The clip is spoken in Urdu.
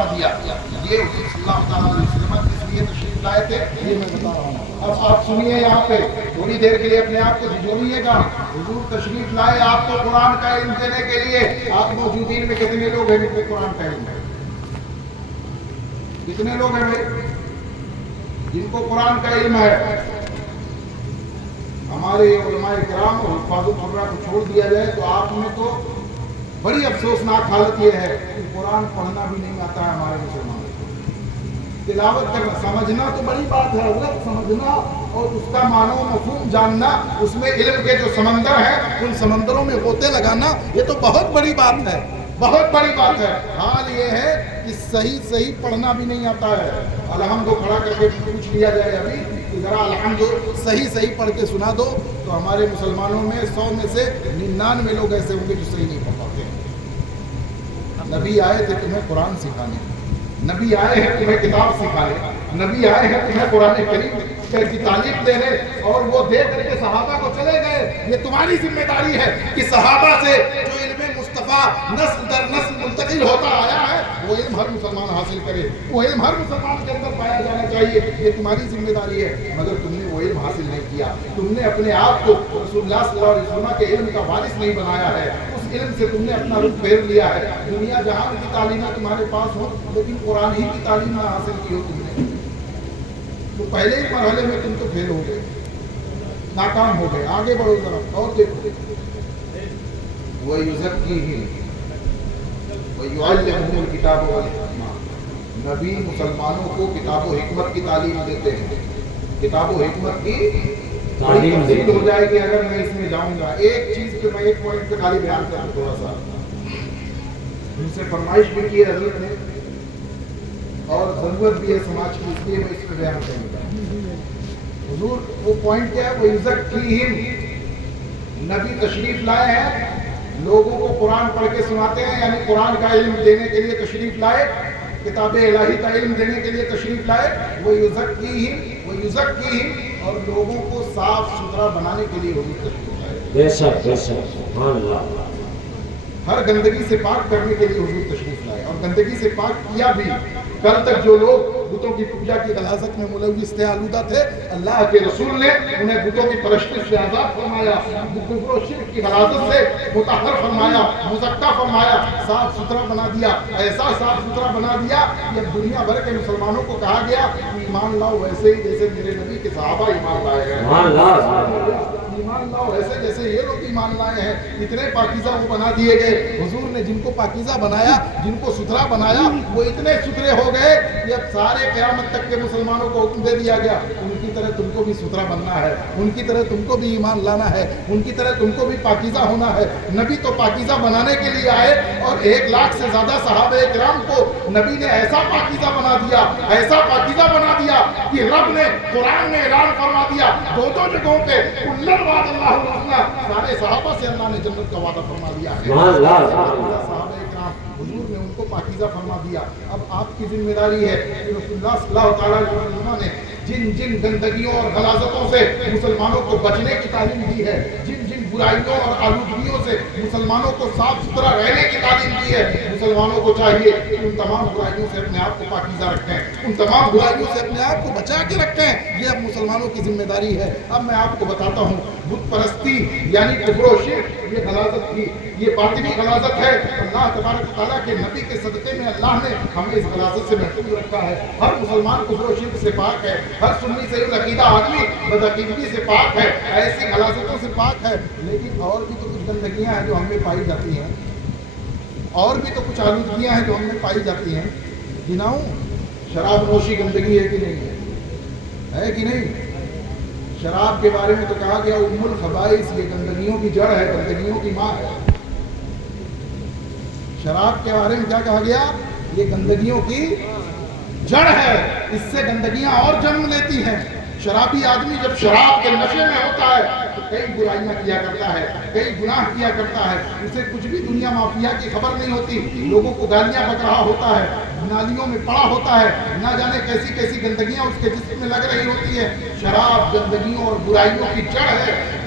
دیا یہ حضور صلی اللہ تعالیٰ علیہ وسلم کس لیے تشریف لائے تھے یہ میں بتا رہا ہوں. اب آپ سنیے یہاں پہ تھوڑی دیر کے لیے اپنے آپ کو جھجھوڑیے گا. حضور تشریف لائے آپ کو قرآن کا علم دینے کے لیے. آپ موجودین میں کتنے لوگ ہیں جن کو قرآن کا علم ہے؟ کتنے لوگ ہیں جن کو قرآن کا علم ہے؟ ہمارے علماء کرام اور حفاظ القرآن کو چھوڑ دیا جائے تو آپ میں تو بڑی افسوسناک حالت یہ ہے کہ قرآن پڑھنا بھی نہیں آتا ہے ہمارے مسلمانوں کو. تلاوت کرنا سمجھنا تو بڑی بات ہے، غلط سمجھنا اور اس کا معنی و مفہوم جاننا، اس میں علم کے جو سمندر ہیں ان سمندروں میں غوطے لگانا، یہ تو بہت بڑی بات ہے، بہت بڑی بات ہے. حال یہ ہے کہ صحیح پڑھنا بھی نہیں آتا ہے. الحمد کھڑا کر کے پوچھ لیا جائے ابھی کہ ذرا الحمد صحیح پڑھ کے سنا دو تو ہمارے مسلمانوں میں 100 میں سے 99 لوگ ایسے ہوں گے جو صحیح نہیں پڑھ پاتے. نبی آئے تھے تمہیں قرآن سکھانے، نبی آئے ہیں تمہیں کتاب سکھانے، نبی آئے ہیں تمہیں قرآن کریم کی تعلیم دینے، اور وہ دے کر کے صحابہ کو چلے گئے. یہ تمہاری ذمہ داری ہے کہ صحابہ سے جو علم مصطفیٰ نسل در نسل منتقل ہوتا آیا ہے وہ علم ہر مسلمان حاصل کرے، وہ علم ہر مسلمان کے اندر پایا جانا چاہیے. یہ تمہاری ذمہ داری ہے. مگر تم نے وہ علم حاصل نہیں کیا. تم نے اپنے آپ کو رسول اللہ صلی اللہ علیہ وسلم کے علم کا وارث نہیں بنایا ہے. اس علم سے تم نے اپنا رخ پھیر لیا ہے. دنیا جہان کی تعلیمیں تمہارے پاس ہو لیکن قرآن ہی کی تعلیم نہ حاصل کی ہو تم نے تو پہلے ہی مرحلے میں تم تو فیل ہو گئے، ناکام ہو گئے. آگے بڑھو ذرا اور دیکھو. وَيُزَكِّيهِمْ وَيُعَلِّمُهُمُ الْكِتَابَ وَالْحِكْمَةَ. نبی مسلمانوں کو کتاب و حکمت کی تعلیم دیتے ہیں. کتاب و حکمت کی تعلیم دیتے ہو جائے گی اگر میں اس میں جاؤں گا. ایک چیز پہ میں ایک پوائنٹ پہ خالی بیان کروں تھوڑا سا. ان سے فرمائش بھی کی ہے حضرت نے اور ضرورت بھی ہے سماج کی، اس لیے میں اس پہ بیان کروں گا. حضور وہ پوائنٹ کیا ہے؟ وَيُزَكِّيهِمْ. نبی تشریف لائے ہیں، لوگوں کو قرآن پڑھ کے سناتے ہیں، یعنی قرآن کا علم دینے کے لیے تشریف لائے، کتاب الہی کا علم دینے کے لیے تشریف لائے. وَيُزَكِّيهِمْ اور لوگوں کو صاف ستھرا بنانے کے لیے حضور تشریف لائے. بے شک سبحان اللہ. ہر گندگی سے پاک کرنے کے لیے حضور تشریف لائے اور گندگی سے پاک کیا بھی. کل تک جو لوگ بتوں کی پوجا کی غلاظت میں ملوث تھے، آلودہ تھے، اللہ کے رسول نے انہیں بتوں کی پرستش سے آزاد فرمایا، کفر و شرک کی غلاظت سے مطہر فرمایا، مزکا فرمایا، صاف ستھرا بنا دیا. ایسا صاف ستھرا بنا دیا کہ اب دنیا بھر کے مسلمانوں کو کہا گیا ایمان لاؤ ویسے ہی جیسے میرے نبی کے صحابہ ایمان لائے گئے. ایمان لاؤ ایسے جیسے یہ لوگ ایمان لائے ہیں. اتنے پاکیزہ وہ بنا دیے گئے. حضور نے جن کو پاکیزہ بنایا، جن کو ستھرا بنایا، وہ اتنے ستھرے ہو گئے کہ اب سارے قیامت تک کے مسلمانوں کو حکم دے دیا گیا ان کی طرح تم کو بھی ستھرا بننا ہے، ان کی طرح تم کو بھی ایمان لانا ہے، ان کی طرح تم کو بھی پاکیزہ ہونا ہے. نبی تو پاکیزہ بنانے کے لیے آئے اور 1 لاکھ سے زیادہ صحابہ کرام کو نبی نے ایسا پاکیزہ بنا دیا، ایسا پاکیزہ بنا دیا کہ رب نے قرآن میں اعلان فرما دیا 2 جگہوں پہ کلن وعد اللہ الحسنی. سارے صحابہ سے اللہ نے جنت کا وعدہ فرما دیا ہے. صحابہ کرام حضور نے ان کو پاکیزہ فرما دیا. اب آپ کی ذمہ داری ہے کہ رسول اللہ صلی اللہ تعالیٰ علیہ وسلم نے جن گندگیوں اور غلاظتوں سے مسلمانوں کو بچنے کی تعلیم دی ہے، جن برائیوں اور آلودگیوں سے مسلمانوں کو صاف ستھرا رہنے کی تعلیم دی ہے، مسلمانوں کو چاہیے کہ ان تمام برائیوں سے اپنے آپ کو پاکیزہ رکھیں، ان تمام برائیوں سے اپنے آپ کو بچا کے رکھیں. یہ اب مسلمانوں کی ذمہ داری ہے. اب میں آپ کو بتاتا ہوں بت پرستی یعنی کفر و شرک یہ غلاظت کی، یہ باطنی غلاظت ہے. اللہ تبارک و تعالیٰ کے نبی کے صدقے میں اللہ نے ہمیں اس غلاظت سے محفوظ رکھا ہے. ہر مسلمان کفر و شرک سے پاک ہے، ہر سنی سے عقیدہ آدمی بدعقیدگی سے پاک ہے، ایسی غلاظتوں سے پاک ہے. لیکن اور بھی تو کچھ گندگیاں ہیں جو ہم میں پائی جاتی ہیں، اور بھی تو کچھ آلودگیاں ہیں جو ہم میں پائی جاتی ہیں. گناؤں شراب نوشی گندگی ہے کہ نہیں ہے کہ نہیں؟ شراب کے بارے میں تو کہا گیا ام الخبائث، یہ گندگیوں کی جڑ ہے، گندگیوں کی ماں ہے. شراب کے بارے میں کیا کہا گیا؟ یہ گندگیوں کی جڑ ہے، اس سے گندگیاں اور جنم لیتی ہیں. شرابی آدمی جب شراب کے نشے میں ہوتا ہے تو کئی برائیاں کیا کرتا ہے، کئی گناہ کیا کرتا ہے. اسے کچھ بھی دنیا مافیا کی خبر نہیں ہوتی. لوگوں کو گالیاں بک رہا ہوتا ہے، نالیوں میں پڑا ہوتا ہے، نہ جانے کیسی گندگیاں اس کے جسم میں لگ رہی ہوتی ہے. شراب گندگیوں اور برائیوں کی جڑ ہے.